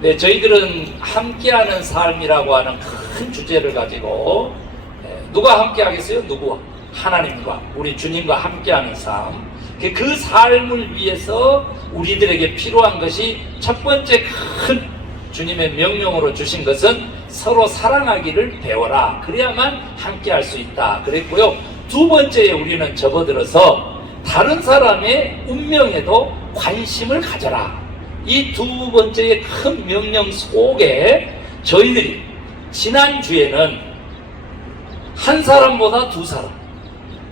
네, 저희들은 함께하는 삶이라고 하는 큰 주제를 가지고 누가 함께 하겠어요? 누구와? 하나님과 우리 주님과 함께하는 삶. 그 삶을 위해서 우리들에게 필요한 것이 첫 번째 큰 주님의 명령으로 주신 것은 서로 사랑하기를 배워라. 그래야만 함께할 수 있다 그랬고요. 두 번째에 우리는 접어들어서 다른 사람의 운명에도 관심을 가져라. 이 두 번째의 큰 명령 속에 저희들이 지난주에는 한 사람보다 두 사람,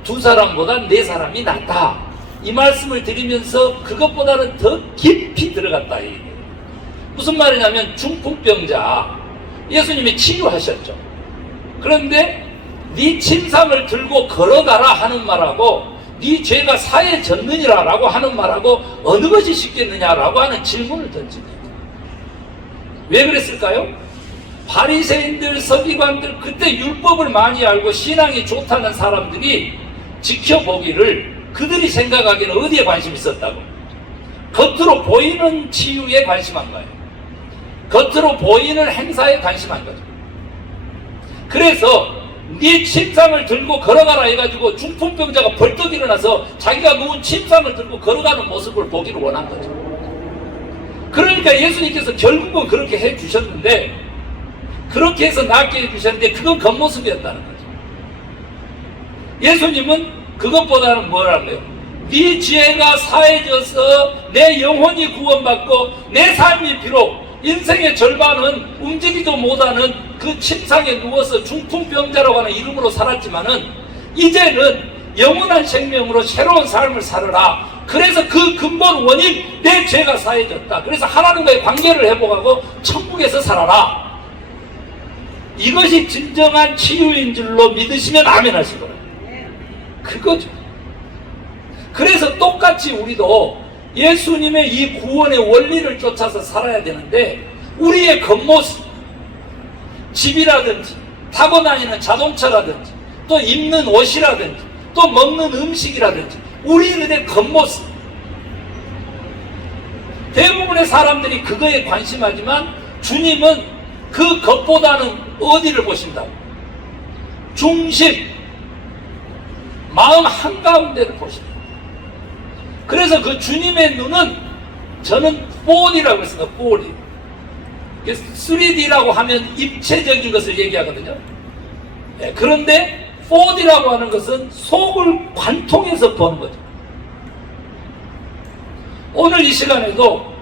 두 사람보다 네 사람이 낫다, 이 말씀을 드리면서 그것보다는 더 깊이 들어갔다. 무슨 말이냐면 중풍병자 예수님이 치유하셨죠. 그런데 네 침상을 들고 걸어가라 하는 말하고 네 죄가 사해졌느니라 라고 하는 말하고 어느 것이 쉽겠느냐라고 하는 질문을 던집니다. 왜 그랬을까요? 바리새인들, 서기관들, 그때 율법을 많이 알고 신앙이 좋다는 사람들이 지켜보기를 그들이 생각하기에는 어디에 관심이 있었다고? 겉으로 보이는 치유에 관심한 거예요. 겉으로 보이는 행사에 관심한 거죠. 그래서 네 침상을 들고 걸어가라 해가지고 중풍병자가 벌떡 일어나서 자기가 누운 침상을 들고 걸어가는 모습을 보기를 원한 거죠. 그러니까 예수님께서 결국은 그렇게 해주셨는데, 그렇게 해서 낫게 해주셨는데 그건 겉모습이었다는 거죠. 예수님은 그것보다는 뭐라고요? 네 죄가 사해져서 내 영혼이 구원받고 내 삶이 비록 인생의 절반은 움직이도 못하는 그 침상에 누워서 중풍병자라고 하는 이름으로 살았지만은 이제는 영원한 생명으로 새로운 삶을 살아라. 그래서 그 근본 원인, 내 죄가 사해졌다. 그래서 하나님과의 관계를 회복하고 천국에서 살아라. 이것이 진정한 치유인 줄로 믿으시면 아멘 하시거라. 그거죠. 그래서 똑같이 우리도 예수님의 이 구원의 원리를 쫓아서 살아야 되는데, 우리의 겉모습, 집이라든지 타고 다니는 자동차라든지 또 입는 옷이라든지 또 먹는 음식이라든지 우리들의 겉모습, 대부분의 사람들이 그거에 관심하지만 주님은 그 겉보다는 어디를 보신다고? 중심, 마음 한가운데를 보신다. 그래서 그 주님의 눈은 저는 4D라고 했습니다. 4D. 3D라고 하면 입체적인 것을 얘기하거든요. 네, 그런데 4D라고 하는 것은 속을 관통해서 보는 거죠. 오늘 이 시간에도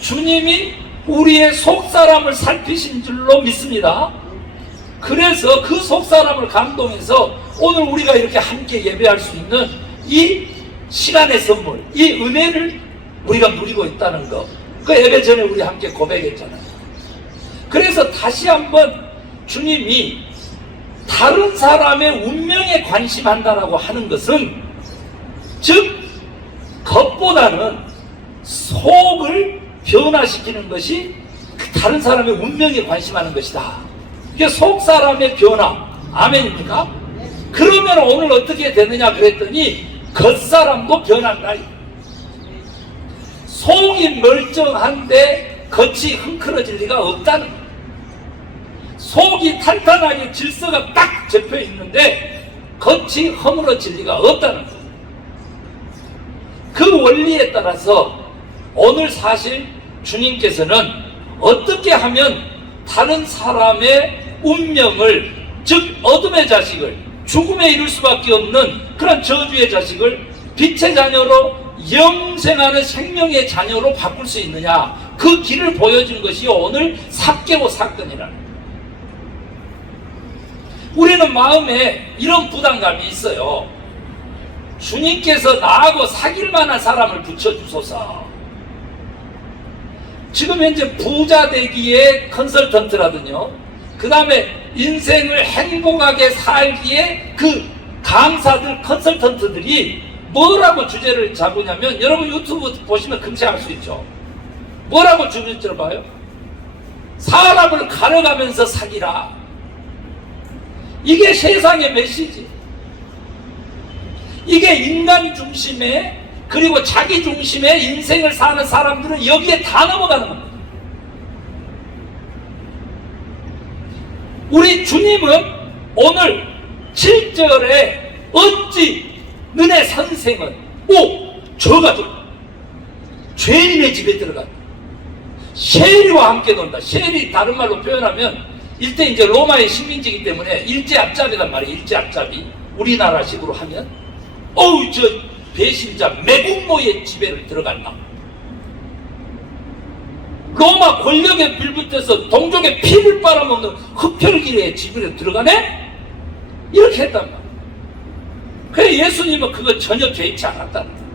주님이 우리의 속사람을 살피신 줄로 믿습니다. 그래서 그 속사람을 감동해서 오늘 우리가 이렇게 함께 예배할 수 있는 이 시간의 선물, 이 은혜를 우리가 누리고 있다는 거, 그 예배 전에 우리 함께 고백했잖아요. 그래서 다시 한번 주님이 다른 사람의 운명에 관심한다라고 하는 것은, 즉 겉보다는 속을 변화시키는 것이 다른 사람의 운명에 관심하는 것이다. 이게 속 사람의 변화, 아멘입니까? 그러면 오늘 어떻게 되느냐 그랬더니 겉사람도 변한다. 속이 멀쩡한데 겉이 흥크러질 리가 없다는 거예요. 속이 탄탄하게 질서가 딱 잡혀 있는데 겉이 허물어질 리가 없다는 거예요. 그 원리에 따라서 오늘 사실 주님께서는 어떻게 하면 다른 사람의 운명을, 즉 어둠의 자식을, 죽음에 이를 수밖에 없는 그런 저주의 자식을 빛의 자녀로, 영생하는 생명의 자녀로 바꿀 수 있느냐, 그 길을 보여준 것이 오늘 삭개오 사건이라는 거예요. 우리는 마음에 이런 부담감이 있어요. 주님께서 나하고 사귈 만한 사람을 붙여주소서. 지금 현재 부자 되기에 컨설턴트라든요, 그 다음에 인생을 행복하게 살기에 그 강사들, 컨설턴트들이 뭐라고 주제를 잡으냐면, 여러분 유튜브 보시면 금세 알 수 있죠. 뭐라고 주제를 봐요? 사람을 가려가면서 사귀라. 이게 세상의 메시지. 이게 인간 중심의, 그리고 자기 중심의 인생을 사는 사람들은 여기에 다 넘어가는 겁니다. 주님은 오늘 7절에 어찌 너네 선생은 저가족 죄인의 집에 들어간다. 셰리와 함께 논다. 셰리 다른 말로 표현하면 이때 이제 로마의 식민지이기 때문에 일제 앞잡이란 말이에요. 일제 앞잡이. 우리나라식으로 하면 저 배신자 매국노의 집에를 들어간다. 로마 권력에 빌붙어서 동족의 피를 빨아먹는 흡혈귀의 집에 들어가네? 이렇게 했단 말이에요. 그래 예수님은 그거 전혀 개의치 않았다는 거예요.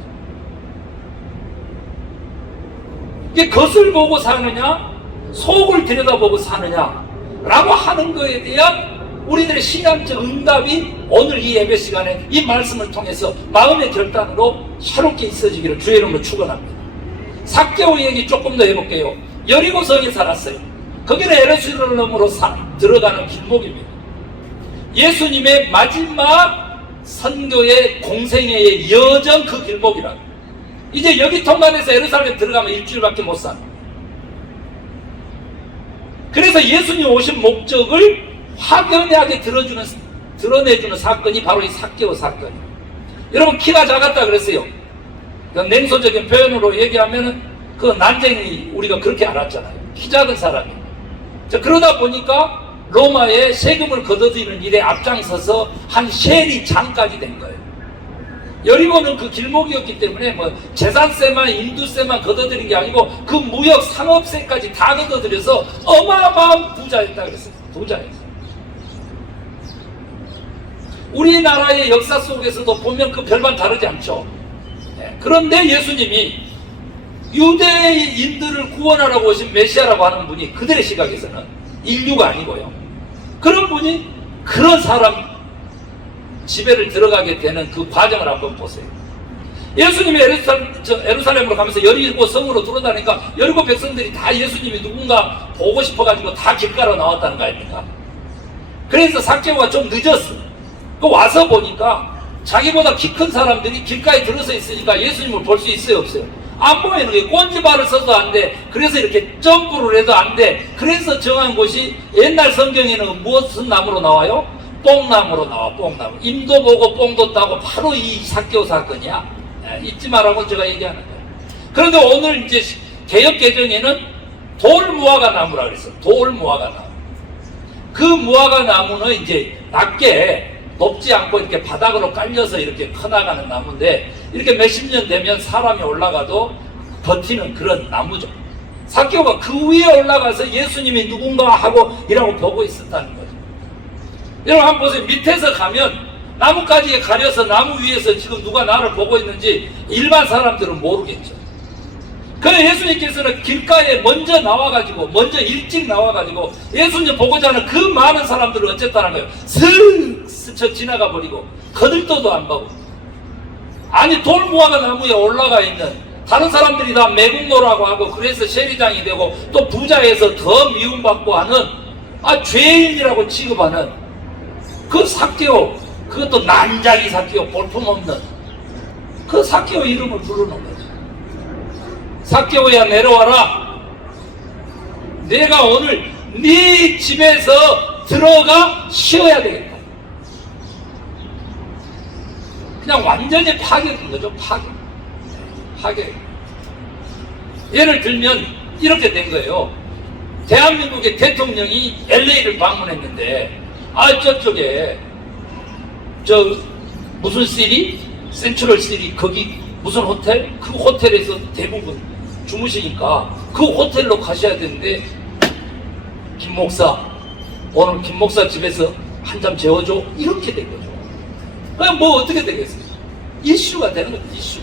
이게 겉을 보고 사느냐 속을 들여다보고 사느냐 라고 하는 거에 대한 우리들의 신앙적 응답이 오늘 이 예배 시간에 이 말씀을 통해서 마음의 결단으로 새롭게 있어지기를 주의 이름으로 축원합니다. 삭개오 얘기 조금 더 해볼게요. 여리고성에 살았어요. 거기는 예루살렘으로 들어가는 길목입니다. 예수님의 마지막 선교의 공생애의 여정 그 길목이라. 이제 여기 통과해서 예루살렘 들어가면 일주일밖에 못 사. 그래서 예수님 오신 목적을 확연하게 드러내주는 사건이 바로 이 삭개오 사건이에요. 여러분 키가 작았다 그랬어요. 냉소적인 표현으로 얘기하면 그 난쟁이 우리가 그렇게 알았잖아요. 키 작은 사람이. 그러다 보니까 로마의 세금을 걷어들이는 일에 앞장서서 한 셰리 장까지 된 거예요. 여리고는 그 길목이었기 때문에 뭐 재산세만 인두세만 걷어들인 게 아니고 그 무역 상업세까지 다 걷어들여서 어마어마한 부자였다 그랬어요. 부자였어요. 우리나라의 역사 속에서도 보면 그 별반 다르지 않죠. 그런데 예수님이 유대인들을 구원하라고 오신 메시아라고 하는 분이 그들의 시각에서는 인류가 아니고요. 그런 분이 그런 사람 집에를 들어가게 되는 그 과정을 한번 보세요. 예수님이 예루살렘으로 가면서 여리고 성으로 들어다니까 여리고 백성들이 다 예수님이 누군가 보고 싶어가지고 다 길가로 나왔다는 거 아닙니까? 그래서 삭개오가 좀 늦었어. 와서 보니까 자기보다 키 큰 사람들이 길가에 들어서 있으니까 예수님을 볼 수 있어요 없어요? 안 보이는 거예요. 꼰지발을 써도 안 돼. 그래서 이렇게 점프를 해도 안 돼. 그래서 정한 곳이 옛날 성경에는 무엇은 나무로 나와요? 뽕나무로 나와. 뽕나무. 임도 보고 뽕도 따고 바로 이 삭개오 사건이야. 잊지 말라고 제가 얘기하는 거예요. 그런데 오늘 이제 개역 개정에는 돌무화과 나무라 그랬어. 돌무화과 나무. 그 무화과 나무는 이제 낮게 높지 않고 이렇게 바닥으로 깔려서 이렇게 커나가는 나무인데 이렇게 몇십 년 되면 사람이 올라가도 버티는 그런 나무죠. 삭개오가 그 위에 올라가서 예수님이 누군가 하고 이라고 보고 있었다는 거죠. 여러분 한번 보세요. 밑에서 가면 나뭇가지에 가려서 나무 위에서 지금 누가 나를 보고 있는지 일반 사람들은 모르겠죠. 그래서 예수님께서는 길가에 먼저 나와가지고 먼저 일찍 나와가지고 예수님 보고자 하는 그 많은 사람들을 어쨌다는 거예요. 슥 스쳐 지나가 버리고 거들떠도 안 보고. 아니 돌무화과 나무에 올라가 있는 다른 사람들이 다 매국노라고 하고 그래서 세리장이 되고 또 부자에서 더 미움받고 하는 죄인이라고 취급하는 그 삭개오, 그것도 난장이 삭개오, 볼품없는 그 삭개오 이름을 부르는 거죠. 삭개오야 내려와라. 내가 오늘 네 집에서 들어가 쉬어야 되겠다. 그냥 완전히 파격인 거죠. 파격. 예를 들면 이렇게 된 거예요. 대한민국의 대통령이 LA를 방문했는데 저쪽에 무슨 시리? 센트럴 시리 거기 무슨 호텔? 그 호텔에서 대부분 주무시니까 그 호텔로 가셔야 되는데 김 목사 오늘 김 목사 집에서 한 잔 재워줘 이렇게 된 거죠. 그럼 뭐 어떻게 되겠어요? 이슈가 되는 거죠. 이슈.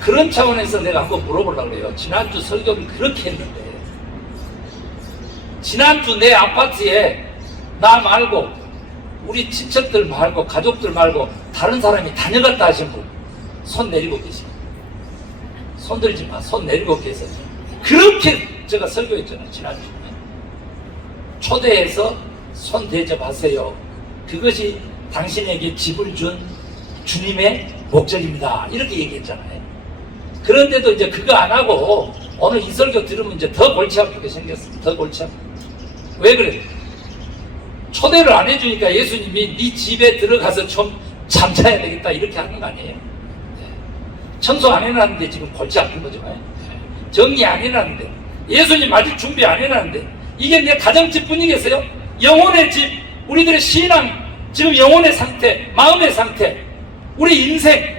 그런 차원에서 내가 한번 물어보려고 해요. 지난주 설교를 그렇게 했는데 지난주 내 아파트에 나 말고 우리 친척들 말고 가족들 말고 다른 사람이 다녀갔다 하신 분 손 내리고 계세요. 손 들지 마. 손 내리고 계세요. 그렇게 제가 설교했잖아요. 지난주에. 초대해서 손 대접하세요. 그것이 당신에게 집을 준 주님의 목적입니다. 이렇게 얘기했잖아요. 그런데도 이제 그거 안 하고 오늘 이 설교 들으면 이제 더 골치 아프게 생겼어요. 더 골치 아프게. 왜 그래? 초대를 안 해주니까 예수님이 네 집에 들어가서 좀 잠자야 되겠다 이렇게 하는 거 아니에요? 청소 안 해놨는데 지금 골치 아픈 거죠. 정리 안 해놨는데, 예수님 아직 준비 안 해놨는데, 이게 내 가정집뿐이겠어요? 영혼의 집, 우리들의 신앙, 지금 영혼의 상태, 마음의 상태, 우리 인생,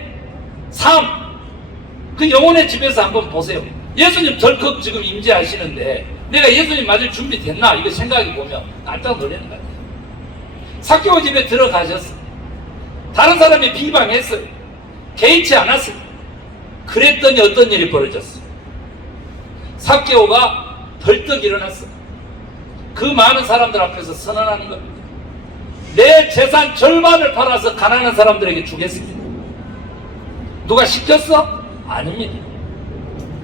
삶, 그 영혼의 집에서 한번 보세요. 예수님 덜컥 지금 임재하시는데 내가 예수님 맞을 준비 됐나? 이거 생각해 보면 깜짝 놀라는 거 같아요. 삭개오 집에 들어가셨어. 다른 사람이 비방했어요. 개의치 않았어요. 그랬더니 어떤 일이 벌어졌어? 삭개오가 벌떡 일어났어. 그 많은 사람들 앞에서 선언하는 겁니다. 내 재산 절반을 팔아서 가난한 사람들에게 주겠습니다. 누가 시켰어? 아닙니다.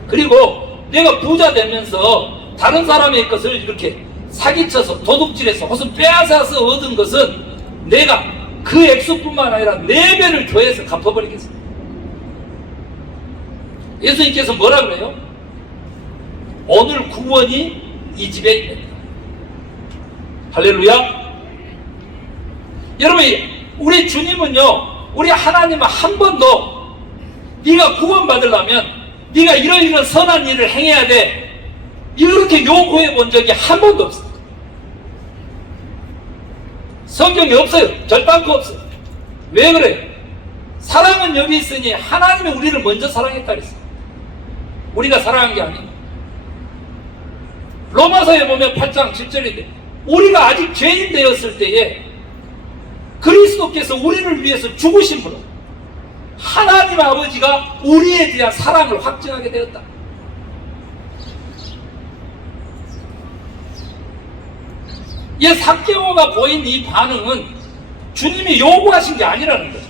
그리고 내가 부자 되면서 다른 사람의 것을 이렇게 사기쳐서 도둑질해서 혹은 빼앗아서 얻은 것은 내가 그 액수뿐만 아니라 4배를 더해서 갚아버리겠습니다. 예수님께서 뭐라 그래요? 오늘 구원이 이 집에 있습니다. 할렐루야. 여러분, 우리 주님은요, 우리 하나님은 한 번도 네가 구원받으려면 네가 이런 선한 일을 행해야 돼, 이렇게 요구해 본 적이 한 번도 없어요. 성경에 없어요. 절단코 없어요. 왜 그래요? 사랑은 여기 있으니 하나님이 우리를 먼저 사랑했다 그랬어요. 우리가 사랑한 게 아니에요. 로마서에 보면 8장 7절인데 우리가 아직 죄인 되었을 때에 그리스도께서 우리를 위해서 죽으심으로 하나님 아버지가 우리에 대한 사랑을 확증하게 되었다. 이 삭개오가 보인 이 반응은 주님이 요구하신 게 아니라는 거죠.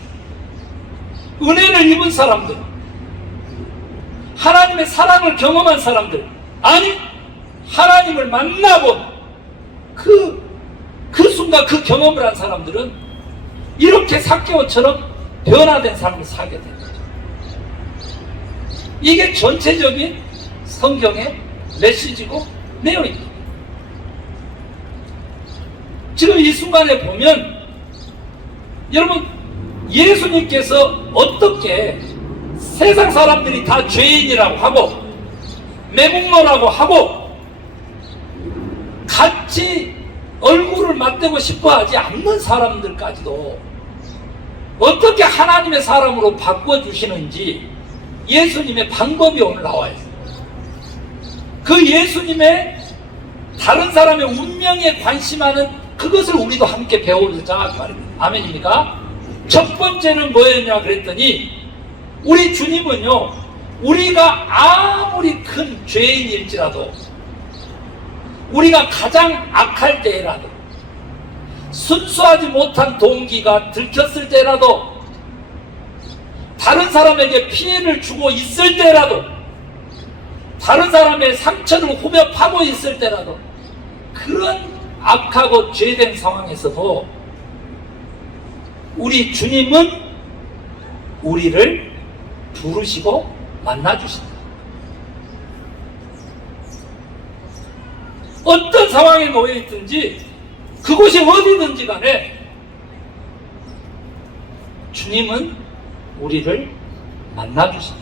은혜를 입은 사람들, 하나님의 사랑을 경험한 사람들, 아니 하나님을 만나본 그 순간 그 경험을 한 사람들은 이렇게 삭개오처럼 변화된 삶을 살게 된 거죠. 이게 전체적인 성경의 메시지고 내용입니다. 지금 이 순간에 보면 여러분, 예수님께서 어떻게 세상 사람들이 다 죄인이라고 하고 매국노라고 하고 같이 얼굴을 맞대고 싶어 하지 않는 사람들까지도 어떻게 하나님의 사람으로 바꿔주시는지 예수님의 방법이 오늘 나와 있어요. 그 예수님의 다른 사람의 운명에 관심하는 그것을 우리도 함께 배우자 말입니다. 아멘입니까? 첫 번째는 뭐였냐 그랬더니 우리 주님은요, 우리가 아무리 큰 죄인일지라도, 우리가 가장 악할 때라도, 순수하지 못한 동기가 들켰을 때라도, 다른 사람에게 피해를 주고 있을 때라도, 다른 사람의 상처를 후벼 파고 있을 때라도, 그런 악하고 죄된 상황에서도 우리 주님은 우리를 부르시고 만나주신다. 어떤 상황에 놓여있든지 그곳이 어디든지 간에 주님은 우리를 만나주신다.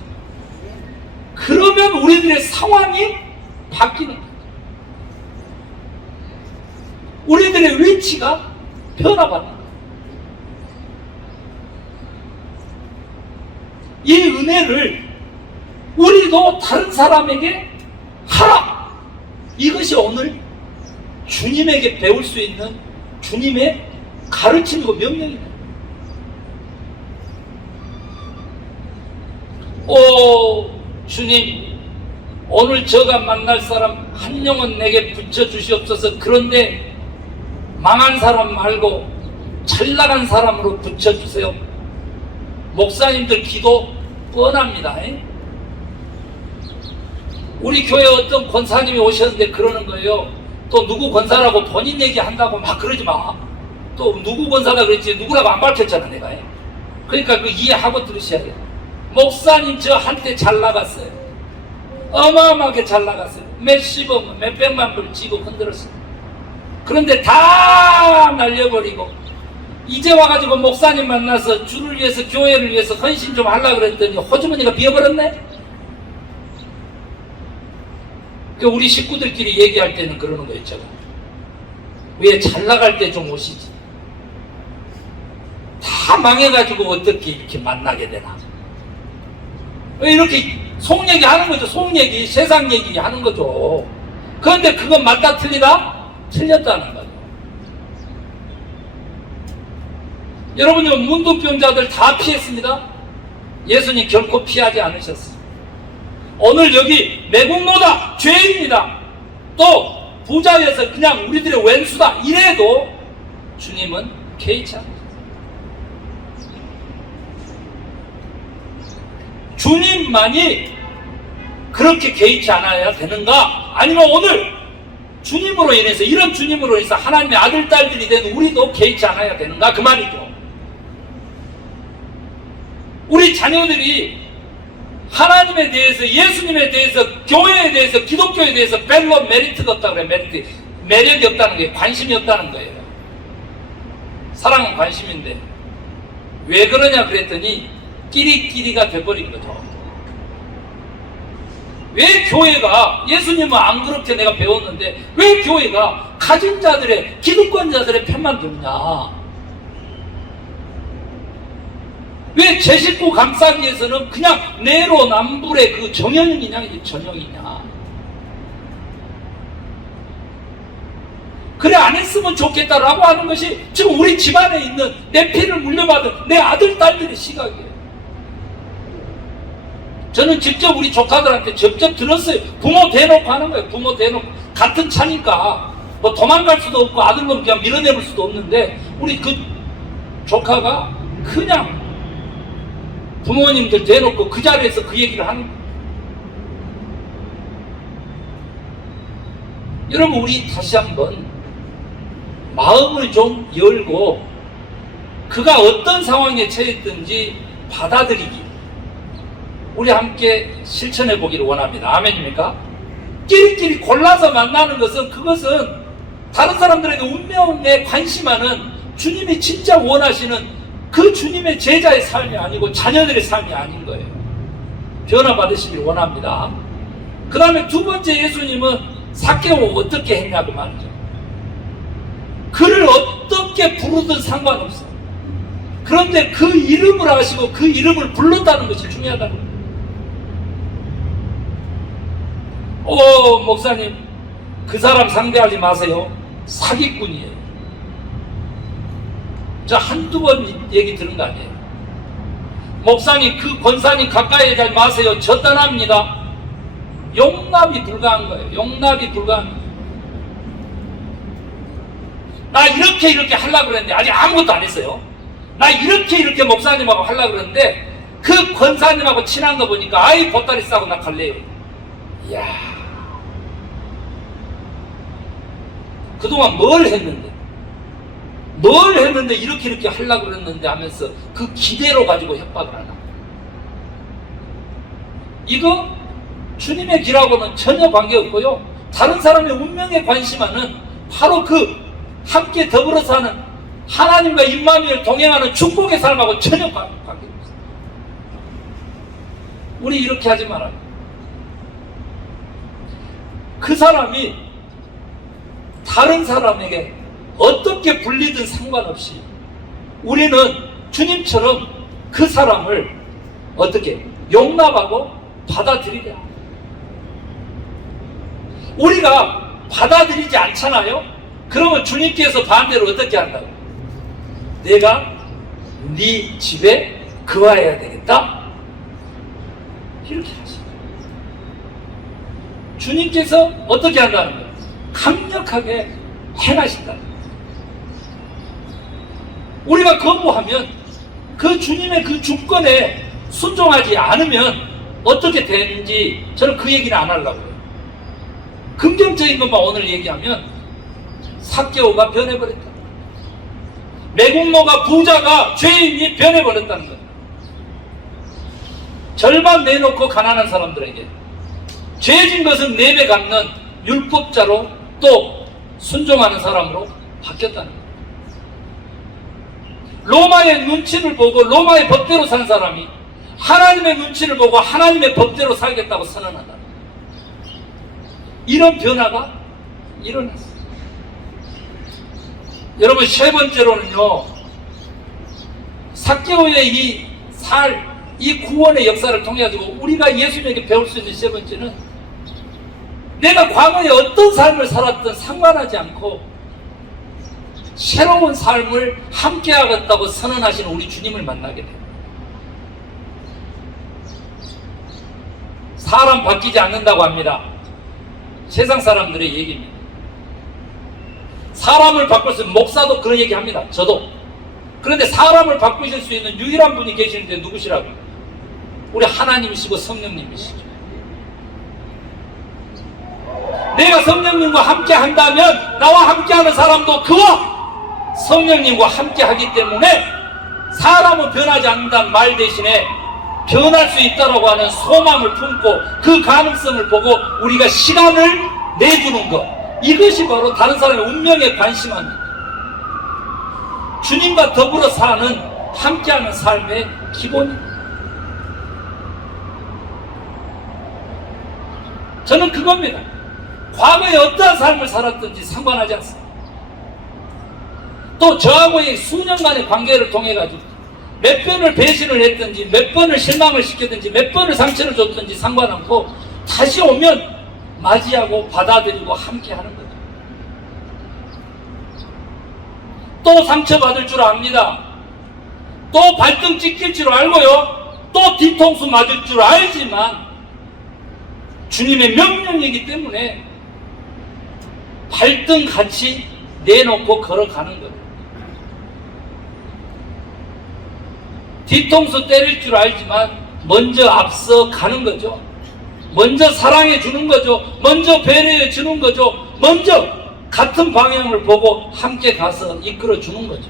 그러면 우리들의 상황이 바뀌는 거예요. 우리들의 위치가 변화받는 거예요. 이 은혜를 우리도 다른 사람에게 하라! 이것이 오늘 주님에게 배울 수 있는 주님의 가르침이고 명령입니다. 오 주님, 오늘 저가 만날 사람 한 영혼 내게 붙여주시옵소서. 그런데 망한 사람 말고 잘 나간 사람으로 붙여주세요. 목사님들 기도 뻔합니다. 우리 교회 어떤 권사님이 오셨는데 그러는 거예요. 또 누구 권사라고 본인 얘기한다고 막 그러지 마. 또 누구 권사다 그랬지 누구라고 안 밝혔잖아 내가. 그러니까 그 이해하고 들으셔야 돼요. 목사님 저 한때 잘 나갔어요. 어마어마하게 잘 나갔어요. 몇십억 몇백만 불 지고 흔들었어요. 그런데 다 날려버리고 이제 와가지고 목사님 만나서 주를 위해서 교회를 위해서 헌신 좀 하려고 그랬더니 호주머니가 비어버렸네. 그 우리 식구들끼리 얘기할 때는 그러는 거 있잖아. 왜 잘 나갈 때 좀 오시지? 다 망해가지고 어떻게 이렇게 만나게 되나? 왜 이렇게 속 얘기 하는 거죠? 속 얘기, 세상 얘기 하는 거죠. 그런데 그건 맞다 틀리다? 틀렸다는 거죠. 여러분, 문둥병자들 다 피했습니다. 예수님 결코 피하지 않으셨어요. 오늘 여기 매국노다, 죄인이다, 또 부자여서 그냥 우리들의 왼수다 이래도 주님은 개의치 않아요. 주님만이 그렇게 개의치 않아야 되는가? 아니면 오늘 주님으로 인해서, 이런 주님으로 인해서 하나님의 아들, 딸들이 된 우리도 개의치 않아야 되는가? 그 말이죠. 우리 자녀들이 하나님에 대해서, 예수님에 대해서, 교회에 대해서, 기독교에 대해서 별로 메리트가 없다고 그래요. 매력이 없다는 게 관심이 없다는 거예요. 사랑은 관심인데 왜 그러냐 그랬더니 끼리끼리가 돼버린 거죠. 왜 교회가, 예수님은 안 그렇게 내가 배웠는데 왜 교회가 가진 자들의, 기득권자들의 편만 들냐? 왜 제 식구 감싸기 위해서는 그냥 내로남불의 그 정형이냐, 이게 전형이냐? 그래 안 했으면 좋겠다라고 하는 것이 지금 우리 집안에 있는 내 피를 물려받은 내 아들, 딸들의 시각이에요. 저는 직접 우리 조카들한테 직접 들었어요. 부모 대놓고 하는 거예요. 부모 대놓고. 같은 차니까 뭐 도망갈 수도 없고 아들놈 그냥 밀어내볼 수도 없는데 우리 그 조카가 그냥 부모님들 대놓고 그 자리에서 그 얘기를 하는 거예요. 여러분, 우리 다시 한번 마음을 좀 열고 그가 어떤 상황에 처했든지 받아들이기, 우리 함께 실천해 보기를 원합니다. 아멘입니까? 끼리끼리 골라서 만나는 것은, 그것은 다른 사람들에게 운명에 관심하는, 주님이 진짜 원하시는 그 주님의 제자의 삶이 아니고 자녀들의 삶이 아닌 거예요. 변화 받으시길 원합니다. 그 다음에 두 번째, 예수님은 삭개오 어떻게 했냐고 말이죠. 그를 어떻게 부르든 상관없어요. 그런데 그 이름을 아시고 그 이름을 불렀다는 것이 중요하다는 거예요. 목사님, 그 사람 상대하지 마세요. 사기꾼이에요. 저 한두 번 얘기 들은 거 아니에요. 목사님, 그 권사님 가까이 하지 마세요. 저단합니다. 용납이 불가한 거예요. 용납이 불가한 거예요. 나 이렇게 하려고 그랬는데 아직 아무것도 안 했어요. 나 이렇게 목사님하고 하려고 그랬는데 그 권사님하고 친한 거 보니까 아이 보따리 싸고 나 갈래요. 이야, 그동안 뭘 했는데 이렇게 하려고 그랬는데 하면서 그 기대로 가지고 협박을 하나. 이거 주님의 길하고는 전혀 관계없고요, 다른 사람의 운명에 관심하는 바로 그 함께 더불어 사는 하나님과 임마누엘 동행하는 축복의 삶하고 전혀 관계없어요. 우리 이렇게 하지 말아요. 그 사람이 다른 사람에게 어떻게 불리든 상관없이 우리는 주님처럼 그 사람을 어떻게 용납하고 받아들이려. 우리가 받아들이지 않잖아요. 그러면 주님께서 반대로 어떻게 한다고? 내가 네 집에 거하여야 되겠다? 이렇게 하시죠. 주님께서 어떻게 한다는 거예요? 강력하게 행하신다. 우리가 거부하면, 그 주님의 그 주권에 순종하지 않으면 어떻게 되는지 저는 그 얘기는 안 하려고 해요. 긍정적인 것만 오늘 얘기하면 삭개오가 변해버렸다. 매국노가, 부자가, 죄인이 변해버렸다는 거예요. 절반 내놓고 가난한 사람들에게, 죄진 것은 4배 갚는 율법자로, 또 순종하는 사람으로 바뀌었다는 거예요. 로마의 눈치를 보고 로마의 법대로 산 사람이 하나님의 눈치를 보고 하나님의 법대로 살겠다고 선언한다. 이런 변화가 일어났어요. 여러분, 세 번째로는요, 삭개오의 이 구원의 역사를 통해 가지고 우리가 예수님에게 배울 수 있는 세 번째는, 내가 과거에 어떤 삶을 살았든 상관하지 않고 새로운 삶을 함께 하겠다고 선언하시는 우리 주님을 만나게 돼요. 사람 바뀌지 않는다고 합니다. 세상 사람들의 얘기입니다. 사람을 바꿀 수 있는, 목사도 그런 얘기 합니다. 저도. 그런데 사람을 바꾸실 수 있는 유일한 분이 계시는데 누구시라고요? 우리 하나님이시고 성령님이시죠. 내가 성령님과 함께 한다면 나와 함께 하는 사람도 그와 성령님과 함께 하기 때문에 사람은 변하지 않는다는 말 대신에 변할 수 있다고 하는 소망을 품고 그 가능성을 보고 우리가 시간을 내주는 것, 이것이 바로 다른 사람의 운명에 관심합니다. 주님과 더불어 사는 함께하는 삶의 기본입니다. 저는 그겁니다. 과거에 어떠한 삶을 살았든지 상관하지 않습니다. 또 저하고의 수년간의 관계를 통해 가지고 몇 번을 배신을 했든지 몇 번을 실망을 시켰든지 몇 번을 상처를 줬든지 상관없고 다시 오면 맞이하고 받아들이고 함께 하는 거죠. 또 상처받을 줄 압니다. 또 발등 찍힐 줄 알고요. 또 뒤통수 맞을 줄 알지만 주님의 명령이기 때문에 발등 같이 내놓고 걸어가는 거예요. 뒤통수 때릴 줄 알지만 먼저 앞서 가는 거죠. 먼저 사랑해 주는 거죠. 먼저 배려해 주는 거죠. 먼저 같은 방향을 보고 함께 가서 이끌어 주는 거죠.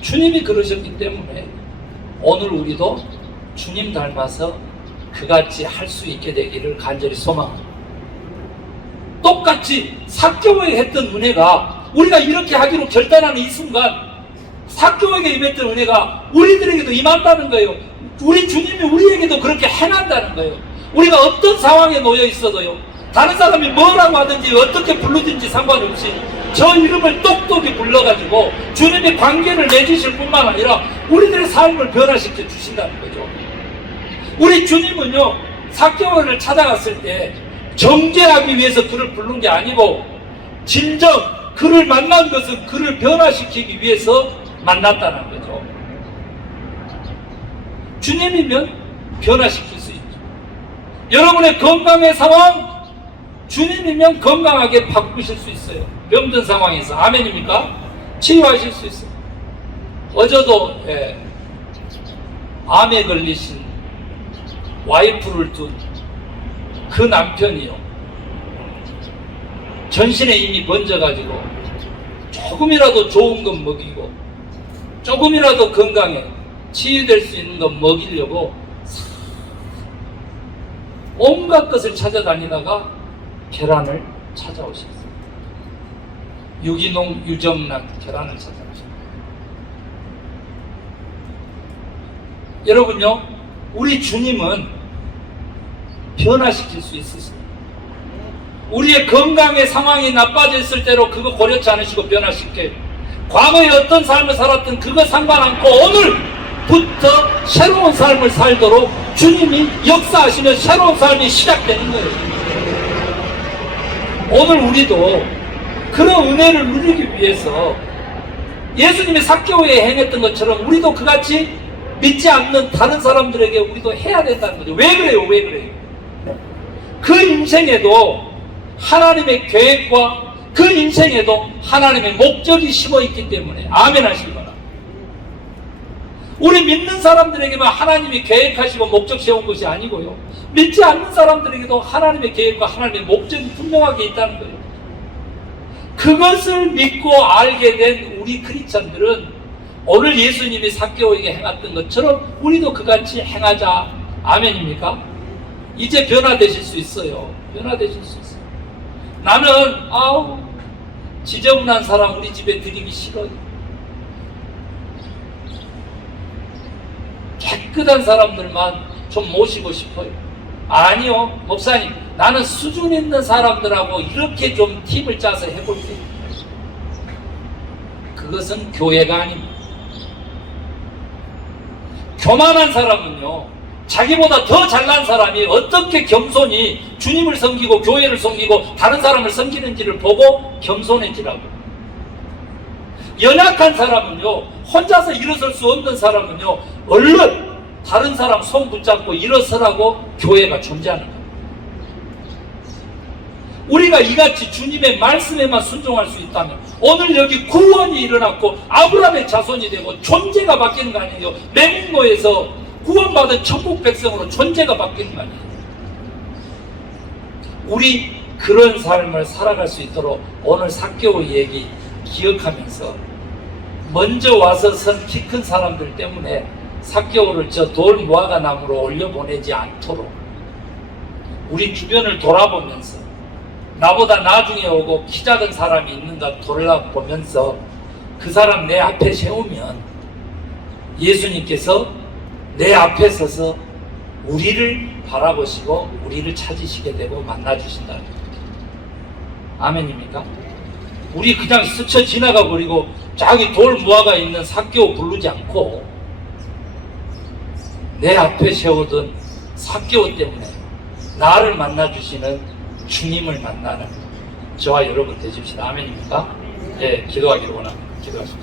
주님이 그러셨기 때문에 오늘 우리도 주님 닮아서 그같이 할 수 있게 되기를 간절히 소망합니다. 똑같이 삭개오에게 했던 은혜가 우리가 이렇게 하기로 결단하는 이 순간 삭개오에게 임했던 은혜가 우리들에게도 임한다는 거예요. 우리 주님이 우리에게도 그렇게 행한다는 거예요. 우리가 어떤 상황에 놓여 있어도요, 다른 사람이 뭐라고 하든지 어떻게 부르든지 상관없이 저 이름을 똑똑히 불러가지고 주님의 관계를 맺으실 뿐만 아니라 우리들의 삶을 변화시켜 주신다는 거죠. 우리 주님은요, 삭개오를 찾아갔을 때 정죄하기 위해서 그를 부른 게 아니고 진정 그를 만난 것은 그를 변화시키기 위해서 만났다는 거죠. 주님이면 변화시킬 수 있죠. 여러분의 건강의 상황, 주님이면 건강하게 바꾸실 수 있어요. 병든 상황에서. 아멘입니까? 치유하실 수 있어요. 어제도 암에 걸리신 와이프를 둔 그 남편이요, 전신에 이미 번져가지고 조금이라도 좋은 것 먹이고 조금이라도 건강에 치유될 수 있는 것 먹이려고 온갖 것을 찾아다니다가 계란을 찾아오셨어요. 유기농 유정란 계란을 찾아오셨어요. 여러분요, 우리 주님은 변화시킬 수 있으십니다. 우리의 건강의 상황이 나빠졌을 때로 그거 고려치 않으시고 변화시켜요. 과거에 어떤 삶을 살았든 그거 상관 않고 오늘부터 새로운 삶을 살도록 주님이 역사하시면 새로운 삶이 시작되는 거예요. 오늘 우리도 그런 은혜를 누리기 위해서 예수님이 삭개오에 행했던 것처럼 우리도 그같이 믿지 않는 다른 사람들에게 우리도 해야 된다는 거죠. 왜 그래요? 왜 그래요? 그 인생에도 하나님의 계획과 그 인생에도 하나님의 목적이 심어있기 때문에. 아멘 하시기 바랍니다. 우리 믿는 사람들에게만 하나님이 계획하시고 목적 세운 것이 아니고요, 믿지 않는 사람들에게도 하나님의 계획과 하나님의 목적이 분명하게 있다는 거예요. 그것을 믿고 알게 된 우리 크리스찬들은 오늘 예수님이 삭개오에게 행했던 것처럼 우리도 그같이 행하자. 아멘입니까? 이제 변화되실 수 있어요. 변화되실 수 있어요. 나는 지저분한 사람 우리 집에 들이기 싫어요. 깨끗한 사람들만 좀 모시고 싶어요. 아니요, 목사님, 나는 수준 있는 사람들하고 이렇게 좀 팀을 짜서 해볼게요. 그것은 교회가 아닙니다. 교만한 사람은요, 자기보다 더 잘난 사람이 어떻게 겸손히 주님을 섬기고 교회를 섬기고 다른 사람을 섬기는지를 보고 겸손해지라고. 연약한 사람은요, 혼자서 일어설 수 없는 사람은요, 얼른 다른 사람 손 붙잡고 일어서라고 교회가 존재하는 겁니다. 우리가 이같이 주님의 말씀에만 순종할 수 있다면 오늘 여기 구원이 일어났고 아브라함의 자손이 되고 존재가 바뀌는 거 아니에요. 맹인노에서 구원받은 천국 백성으로 존재가 바뀌는 거 아니에요. 우리 그런 삶을 살아갈 수 있도록 오늘 삭개오 얘기 기억하면서 먼저 와서 선 키 큰 사람들 때문에 삭개오를 저 돌 무화과 나무로 올려보내지 않도록 우리 주변을 돌아보면서 나보다 나중에 오고 키 작은 사람이 있는가 돌아보면서 그 사람 내 앞에 세우면 예수님께서 내 앞에 서서 우리를 바라보시고 우리를 찾으시게 되고 만나주신다. 아멘입니까? 우리 그냥 스쳐 지나가 버리고 저기 돌 무화과 있는 삭개오 부르지 않고 내 앞에 세우던 삭개오 때문에 나를 만나주시는 주님을 만나는 저와 여러분 되십시다. 아멘입니까? 예, 기도하기를 원합니다. 기도하십시오.